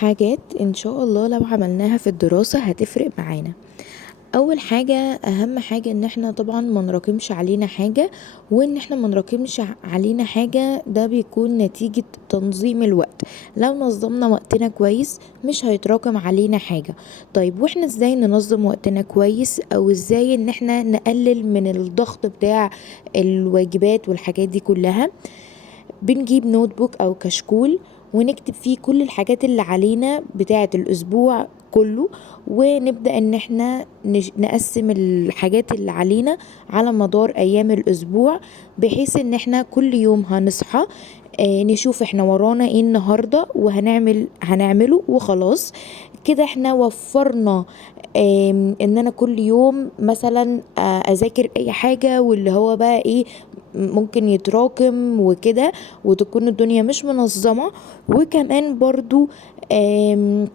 حاجات ان شاء الله لو عملناها في الدراسة هتفرق معانا. اول حاجة، اهم حاجة ان احنا طبعا ما نراكمش علينا حاجة، وان احنا ما نراكمش علينا حاجة ده بيكون نتيجة تنظيم الوقت. لو نظمنا وقتنا كويس مش هيتراكم علينا حاجة. طيب واحنا ازاي ننظم وقتنا كويس، او ازاي ان احنا نقلل من الضغط بتاع الواجبات والحاجات دي كلها؟ بنجيب نوت بوك او كشكول ونكتب فيه كل الحاجات اللي علينا بتاعة الاسبوع كله، ونبدأ ان احنا نقسم الحاجات اللي علينا على مدار ايام الاسبوع، بحيث ان احنا كل يوم هنصحى نشوف احنا ورانا ايه النهاردة هنعمله وخلاص. كده احنا وفرنا ان انا كل يوم مثلا اذاكر اي حاجة، واللي هو بقى ايه ممكن يتراكم وكده، وتكون الدنيا مش منظمة. وكمان برضو آم،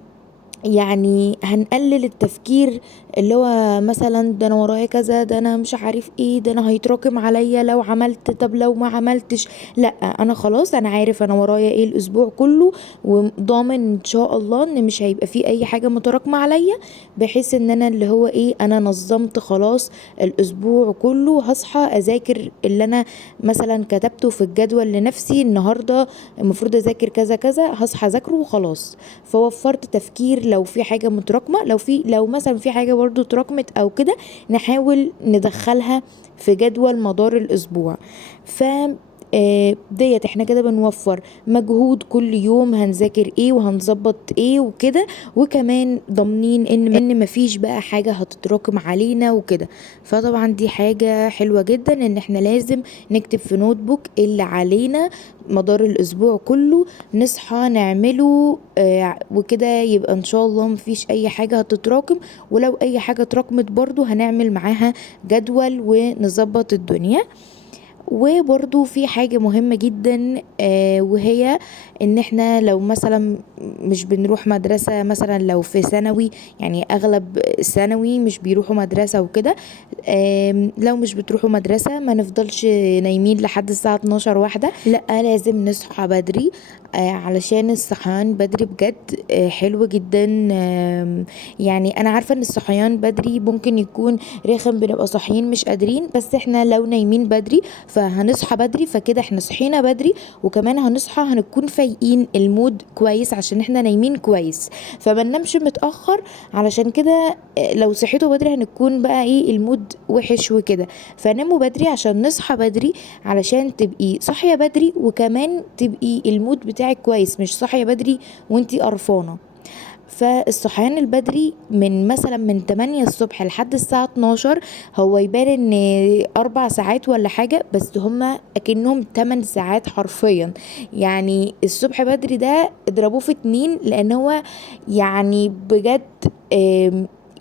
يعني هنقلل التفكير، اللي هو مثلا ده انا ورايا كذا، ده انا مش عارف ايه، ده انا هيتراكم عليا لو عملت، طب لو ما عملتش. لا، انا خلاص انا عارف انا ورايا ايه الاسبوع كله، وضامن ان شاء الله ان مش هيبقى فيه اي حاجة متراكمة عليا، بحيث ان انا اللي هو ايه انا نظمت خلاص الاسبوع كله. هصحى اذاكر اللي انا مثلا كتبته في الجدول لنفسي النهارده، المفروض اذاكر كذا كذا، هصحى اذاكره وخلاص. فوفرت تفكير لو في حاجة متراكمة، لو مثلا في حاجة برضو اتراكمت او كده، نحاول ندخلها في جدول مدار الاسبوع. ف ديت احنا كده بنوفر مجهود كل يوم هنذاكر ايه وهنظبط ايه وكده، وكمان ضامنين ان مفيش بقى حاجة هتتراكم علينا وكده. فطبعا دي حاجة حلوة جدا ان احنا لازم نكتب في نوت بوك اللي علينا مدار الاسبوع كله، نصحى نعمله وكده يبقى ان شاء الله مفيش اي حاجة هتتراكم. ولو اي حاجة اتراكمت برضو هنعمل معاها جدول ونظبط الدنيا. وبرضو في حاجة مهمة جدا وهي ان احنا لو مثلا مش بنروح مدرسة، مثلا لو في ثانوي، يعني اغلب ثانوي مش بيروحوا مدرسة وكده. لو مش بتروحوا مدرسة ما نفضلش نايمين لحد الساعة 12 واحدة، لا لازم نصحى بدري. علشان الصحيان بدري بجد حلو جدا. يعني انا عارفة ان الصحيان بدري ممكن يكون رخم، بنبقى صاحيين مش قادرين، بس احنا لو نايمين بدري فهنصحى بدري، فكده احنا صحينا بدري، وكمان هنصحى هنكون فايقين، المود كويس عشان احنا نايمين كويس. فما ننامش متأخر، علشان كده لو صحيتوا بدري هنكون بقى ايه المود وحش وكده. فناموا بدري عشان نصحى بدري، علشان تبقي صاحية بدري، وكمان تبقي المود بتاعك كويس، مش صاحية بدري وانتي قرفانة. فالصحيان البدري من مثلا من 8 الصبح لحد الساعة 12، هو يبان ان 4 ساعات ولا حاجة، بس هما اكنهم 8 ساعات حرفيا. يعني الصبح بدري ده اضربوه في 2، لان هو يعني بجد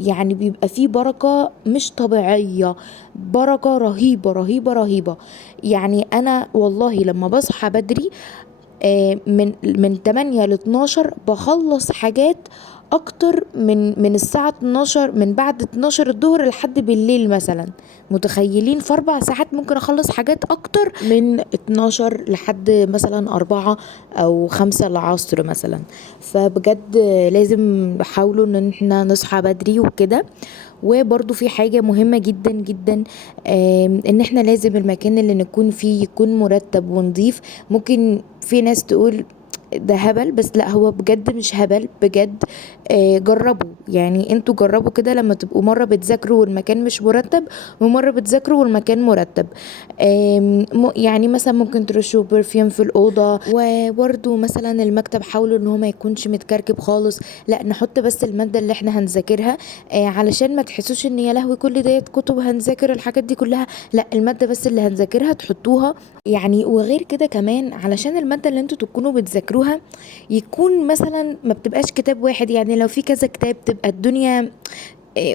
يعني بيبقى فيه بركة مش طبيعية، بركة رهيبة رهيبة رهيبة. يعني أنا والله لما بصحى بدري من 8 ل 12 بخلص حاجات اكتر من الساعة 12، من بعد 12 الظهر لحد بالليل مثلا. متخيلين في 4 ساعات ممكن اخلص حاجات اكتر من 12 لحد مثلا 4 او 5 العصر مثلا. فبجد لازم حاولوا ان احنا نصحى بدري وكده. وبرضو في حاجة مهمة جدا جدا، ان احنا لازم المكان اللي نكون فيه يكون مرتب ونظيف. ممكن في ناس تقول ده هبل، بس لا هو بجد مش هبل بجد. جربوا، يعني انتوا جربوا كده لما تبقوا مرة بتذاكروا والمكان مش مرتب، ومرة بتذاكروا والمكان مرتب. يعني مثلا ممكن ترشوا برفيوم في الأوضة، وبرده مثلا المكتب حاولوا ان هو ما يكونش متكركب خالص، لا نحط بس المادة اللي احنا هنذاكرها. علشان ما تحسوش ان يا لهوي كل ديت كتب هنذاكر الحاجات دي كلها، لا المادة بس اللي هنذاكرها تحطوها. يعني وغير كده كمان علشان المادة اللي انتوا تكونوا بتذاكروها يكون مثلا ما بتبقاش كتاب واحد، يعني لو في كذا كتاب تبقى الدنيا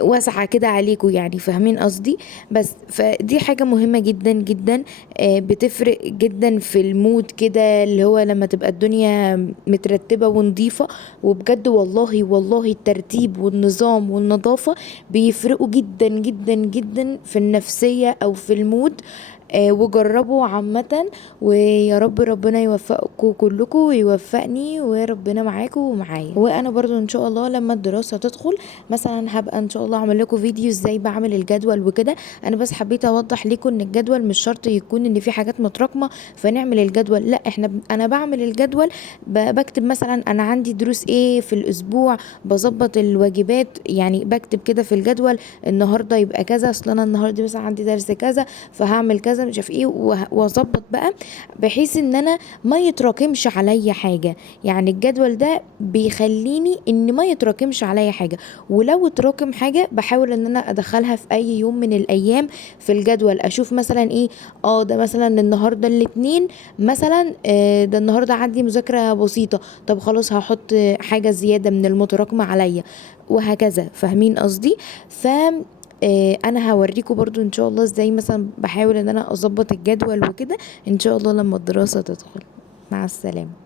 واسعة كده عليكم، يعني فاهمين قصدي. بس فدي حاجة مهمة جدا جدا، بتفرق جدا في المود كده، اللي هو لما تبقى الدنيا مترتبة ونظيفة. وبجد والله والله الترتيب والنظام والنظافة بيفرقوا جدا جدا جدا في النفسية او في المود. وجربوا عامة، ويا رب ربنا يوفقكم كلكم ويوفقني، وربنا معاكم ومعايا. وانا برضو ان شاء الله لما الدراسة تدخل مثلا هبقى ان شاء الله اعمل لكم فيديو ازاي بعمل الجدول وكده. انا بس حبيت اوضح لكم ان الجدول مش شرط يكون ان في حاجات متراكمة فنعمل الجدول، لا احنا انا بعمل الجدول بكتب مثلا انا عندي دروس ايه في الاسبوع، بظبط الواجبات، يعني بكتب كده في الجدول النهارده يبقى كذا، اصل انا النهارده مثلا عندي درس كذا فهعمل كذا مش عارف ايه، واظبط بقى بحيث ان انا ما يتراكمش عليا حاجه. يعني الجدول ده بيخليني ان ما يتراكمش عليا حاجه، ولو اتراكم حاجه بحاول ان انا ادخلها في اي يوم من الايام في الجدول. اشوف مثلا ايه، ده مثلا النهارده الاثنين مثلا، ده النهارده عندي مذاكره بسيطه، طب خلاص هحط حاجه زياده من المتراكمه عليا، وهكذا. فاهمين قصدي؟ ف انا هوريكم برضو ان شاء الله ازاي مثلا بحاول ان انا اظبط الجدول وكده ان شاء الله لما الدراسة تدخل. مع السلامة.